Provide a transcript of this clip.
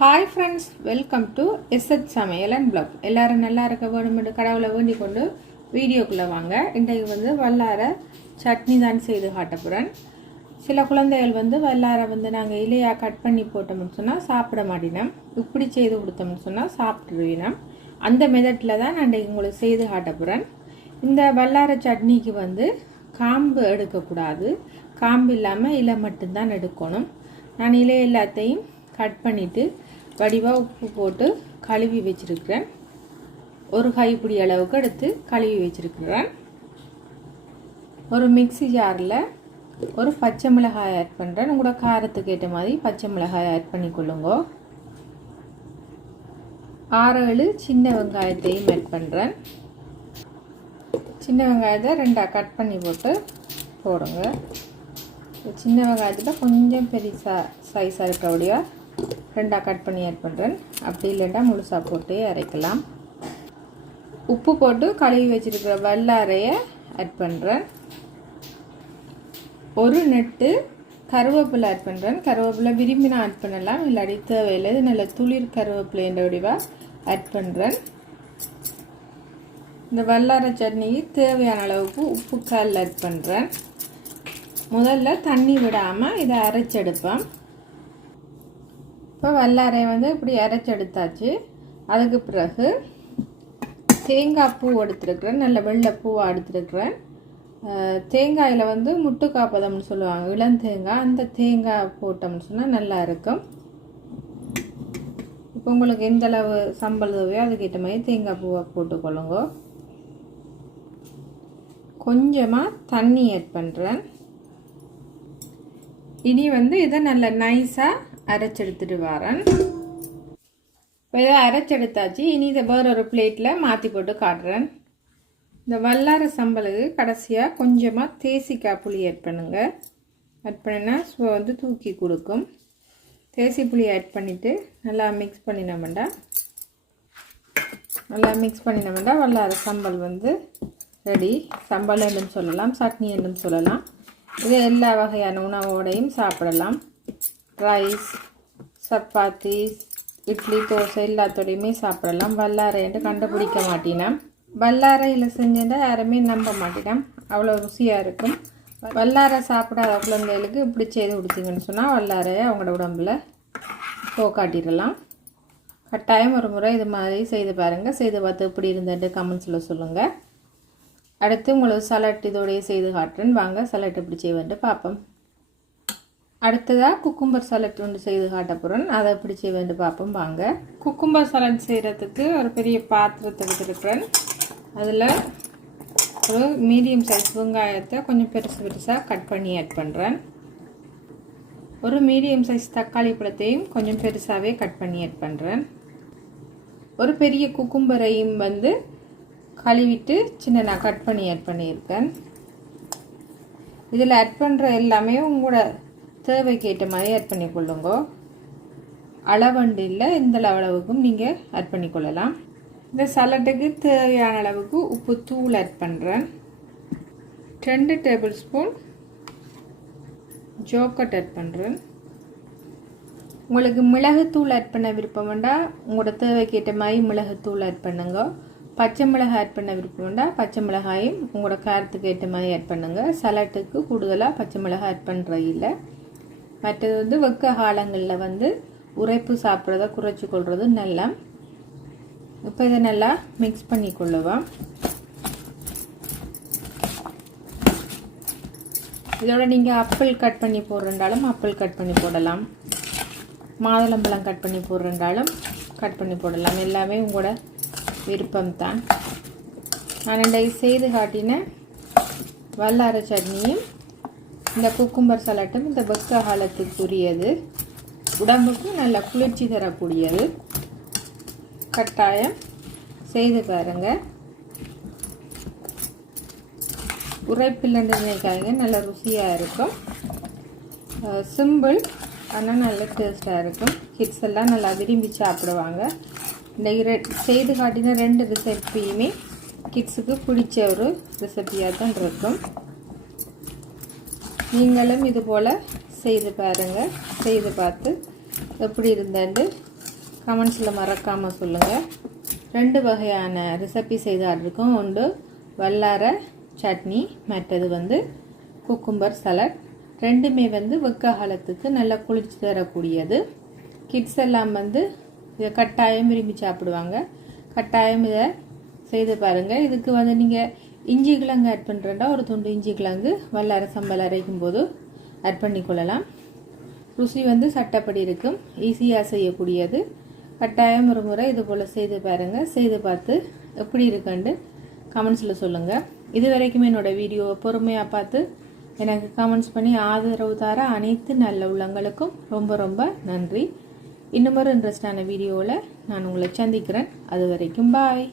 Hi friends welcome to SH சமையல் and blog எல்லோரும் நல்லா இருக்க வேணுமென்று கடவுளை வேண்டிக் கொண்டு வீடியோக்குள்ளே வாங்க. இன்றைக்கு வந்து வல்லார சட்னி தான் செய்து காட்ட போகிறேன் சில குழந்தைகள் வந்து வல்லாரை வந்து நாங்கள் இலையாக கட் பண்ணி போட்டோம்னு சொன்னால் சாப்பிட மாட்டினோம். இப்படி செய்து கொடுத்தோம்னு சொன்னால் சாப்பிட்டுருவினோம். அந்த மெதட்டில் தான் நான் இன்றைக்கு உங்களுக்கு செய்து காட்ட போகிறேன் இந்த வல்லார சட்னிக்கு வந்து காம்பு எடுக்கக்கூடாது காம்பு இல்லாமல் இலை மட்டும்தான் எடுக்கணும். நான் இலை எல்லாத்தையும் கட் பண்ணிவிட்டு வடிவாக உப்பு போட்டு கழுவி வச்சிருக்கிறேன். ஒரு கைப்பிடி அளவுக்கு எடுத்து கழுவி வச்சிருக்கிறேன். ஒரு மிக்ஸி ஜாரில் ஒரு பச்சை மிளகாய் ஆட் பண்ணுறேன் உங்களோட காரத்துக்கு ஏற்ற மாதிரி பச்சை மிளகாய் ஆட் பண்ணிக்கொள்ளுங்க ஆறு ஏழு சின்ன வெங்காயத்தையும் ஆட் பண்ணுறேன் சின்ன வெங்காயத்தை ரெண்டாக கட் பண்ணி போட்டு போடுங்க. சின்ன வெங்காயத்தில் கொஞ்சம் பெருசாக சைஸாக இருக்கக்கூடிய ரெண்டாக கட் பண்ணி ஆட் பண்ணுறேன் அப்படி இல்லைன்னா முழுசாக போட்டு அரைக்கலாம். உப்பு போட்டு கழுவி வச்சுருக்கிற வல்லாரையை ஆட் பண்ணுறேன் ஒரு நெட்டு கருவேப்பிலை ஆட் பண்ணுறேன் கருவேப்பிலை விரும்பினா ஆட் பண்ணலாம் இல்லாடி தேவையில்லை. இது நல்ல துளிர் கருவேப்பிலைன்ற வடிவாக ஆட் பண்ணுறேன் இந்த வல்லார சட்னிக்கு தேவையான அளவுக்கு உப்பு கல் ஆட் பண்ணுறேன் முதல்ல தண்ணி விடாமல் இதை அரைச்செடுப்பேன் இப்போ வல்லாரையை வந்து இப்படி அரைச்செடுத்தாச்சு அதுக்கு பிறகு தேங்காய் பூ எடுத்துருக்குறேன். நல்ல வெள்ளை பூவாக எடுத்துருக்குறேன். தேங்காயில் வந்து முட்டுக்காப்பதம்னு சொல்லுவாங்க. இளந்தேங்காய் அந்த தேங்காய் போட்டோம்னு சொன்னால் நல்லா இருக்கும். இப்போ உங்களுக்கு எந்தளவு அளவு தேவையோ அதுக்கேற்ற மாதிரி தேங்காய் பூவை போட்டுக்கொள்ளுங்க. கொஞ்சமாக தண்ணி ஆட் பண்ணுறேன் இனி வந்து இதை நல்ல நைஸாக அரைச்செடுத்துட்டு வரேன். இப்போ இதை அரைச்செடுத்தாச்சு. இனி இதை வேற ஒரு பிளேட்டில் மாற்றி போட்டு காட்டுறேன். இந்த வல்லார சம்பளுக்கு கடைசியாக கொஞ்சமாக தேசிக்காய் புளி ஆட் பண்ணுங்கள் ஆட் பண்ணினா ஸோ வந்து தூக்கி கொடுக்கும். தேசி புளி ஆட் பண்ணிவிட்டு நல்லா மிக்ஸ் பண்ணினோம்டா. நல்லா மிக்ஸ் பண்ணினோம்டா. வல்லார சம்பல் வந்து ரெடி சம்பல் என்றும் சொல்லலாம் சட்னி என்றும் சொல்லலாம். இது எல்லா வகையான உணவோடையும் சாப்பிடலாம். ரைஸ் சப்பாத்தி இட்லி தோசை எல்லாத்தோடையுமே சாப்பிடலாம். வல்லாரைன்ட்டு கண்டுபிடிக்க மாட்டினேன் வல்லாரையில் செஞ்சுட்டா யாருமே நம்ப மாட்டினேன் அவ்வளோ ருசியாக இருக்கும். வல்லாரை சாப்பிடாத குழந்தைகளுக்கு இப்படி செய்து கொடுத்தீங்கன்னு சொன்னால் வல்லாரையை அவங்களோட உடம்புல போக்காட்டிடலாம். கட்டாயம் ஒரு முறை இது மாதிரி செய்து பாருங்கள் செய்து பார்த்து இப்படி இருந்துட்டு கமெண்ட்ஸில் சொல்லுங்கள் அடுத்து உங்களுக்கு சலட் இதோடைய செய்து காட்டுறேன். வாங்க சலட் எப்படி செய்வேன்ட்டு பார்ப்போம். அடுத்ததாக குக்கும்பர் சலட் ஒன்று செய்து காட்ட போகிறேன் அதை எப்படி வேண்டு பார்ப்போம். வாங்க. குக்கும்பர் சலட் செய்கிறதுக்கு ஒரு பெரிய பாத்திரத்தை எடுத்துருக்குறேன். அதில் ஒரு மீடியம் சைஸ் வெங்காயத்தை கொஞ்சம் பெருசு பெருசாக கட் பண்ணி ஆட் பண்ணுறேன் ஒரு மீடியம் சைஸ் தக்காளி பழத்தையும் கொஞ்சம் பெருசாகவே கட் பண்ணி ஆட் பண்ணுறேன் ஒரு பெரிய குக்கும்பரையும் வந்து கழுவிட்டு சின்ன நான் கட் பண்ணி ஆட் பண்ணியிருக்கேன். இதில் ஆட் பண்ணுற எல்லாமே உங்களோட தேவைக்கு ஏற்ற மாதிரி ஆட் பண்ணிக்கொள்ளுங்க. அளவண்டு இல்லை இந்த அளவுக்கும் நீங்கள் ஆட் பண்ணிக்கொள்ளலாம். இந்த சலட்டுக்கு தேவையான அளவுக்கு உப்பு தூள் ஆட் பண்ணுறேன் ரெண்டு டேபிள் ஸ்பூன் ஜோக்கட் ஆட் பண்ணுறேன் உங்களுக்கு மிளகுத்தூள் ஆட் பண்ண விருப்பம் வேண்டாம் உங்களோட தேவைக்கேற்ற மாதிரி மிளகுத்தூள் ஆட் பண்ணுங்க. பச்சை மிளகாய் ஆட் பண்ண விருப்பம் வேண்டாம் பச்சை மிளகாயும் உங்களோட காரத்துக்கு ஏற்ற மாதிரி ஆட் பண்ணுங்கள் சலாட்டுக்கு கூடுதலாக பச்சை மிளகாய் ஆட் பண்ணுறது இல்லை. மற்றது வந்து வெக்க காலங்களில் வந்து உரைப்பு சாப்பிட்றத குறைச்சி கொள்வது நல்லா. இப்போ இதை நல்லா மிக்ஸ் பண்ணி கொள்ளுவோம் இதோட நீங்கள் அப்பிள் கட் பண்ணி போடுறண்டாலும் அப்பிள் கட் பண்ணி போடலாம். மாதுளம்பழம் கட் பண்ணி போடுறண்டாலும் கட் பண்ணி போடலாம். எல்லாமே உங்களோட விருப்பம் தான் நான் இன்றைக்கு செய்து காட்டின வல்லார சட்னியும் இந்த குக்கும்பர் சலாட்டும் இந்த வெக்க காலத்துக்குரியது. உடம்புக்கு நல்ல குளிர்ச்சி தரக்கூடியது. கட்டாயம் செய்து பாருங்க. உரைப்பில்லைன்னு நினைக்காதீங்க நல்ல ருசியாக இருக்கும். சிம்பிள் ஆனால் நல்ல டேஸ்ட்டாக இருக்கும். கிட்ஸ் எல்லாம் நல்லா விரும்பி சாப்பிடுவாங்க. இந்த ரெ செய்து காட்டின ரெண்டு ரெசிபியுமே கிட்ஸுக்கு பிடிச்ச ஒரு ரெசிபியாக தான் இருக்கும். நீங்களும் இது போல் செய்து பாருங்கள் செய்து பார்த்து எப்படி இருந்தேன்னு கமெண்ட்ஸில் மறக்காமல் சொல்லுங்கள் ரெண்டு வகையான ரெசிபி செய்தாருக்கும் ஒன்று வல்லார சட்னி மற்றது வந்து குக்கும்பர் சலட் ரெண்டுமே வந்து வெக்க காலத்துக்கு நல்லா குளிர்ச்சி தரக்கூடியது கிட்ஸ் எல்லாம் வந்து இதை கட்டாயம் விரும்பி சாப்பிடுவாங்க. கட்டாயம் இதை செய்து பாருங்கள் இதுக்கு வந்து நீங்கள் இஞ்சி கிழங்கு ஆட் பண்ணுறேன்டா ஒரு துண்டு இஞ்சி கிழங்கு. வல்லார சம்பல் அரைக்கும் போது ஆட் பண்ணிக்கொள்ளலாம். ருசி வந்து சட்டப்படி இருக்கும். ஈஸியாக செய்யக்கூடியது. கட்டாயம் ஒரு முறை இது போல் செய்து பாருங்கள் செய்து பார்த்து எப்படி இருக்குன்ட்டு கமெண்ட்ஸில் சொல்லுங்கள் இது வரைக்கும் என்னோடய வீடியோவை பொறுமையாக பார்த்து எனக்கு கமெண்ட்ஸ் பண்ணி ஆதரவு தர அனைத்து நல்ல உள்ளங்களுக்கும் ரொம்ப ரொம்ப நன்றி. இன்னும் ஒரு இன்ட்ரெஸ்டான வீடியோவில் நான் உங்களை சந்திக்கிறேன். அது வரைக்கும் பாய்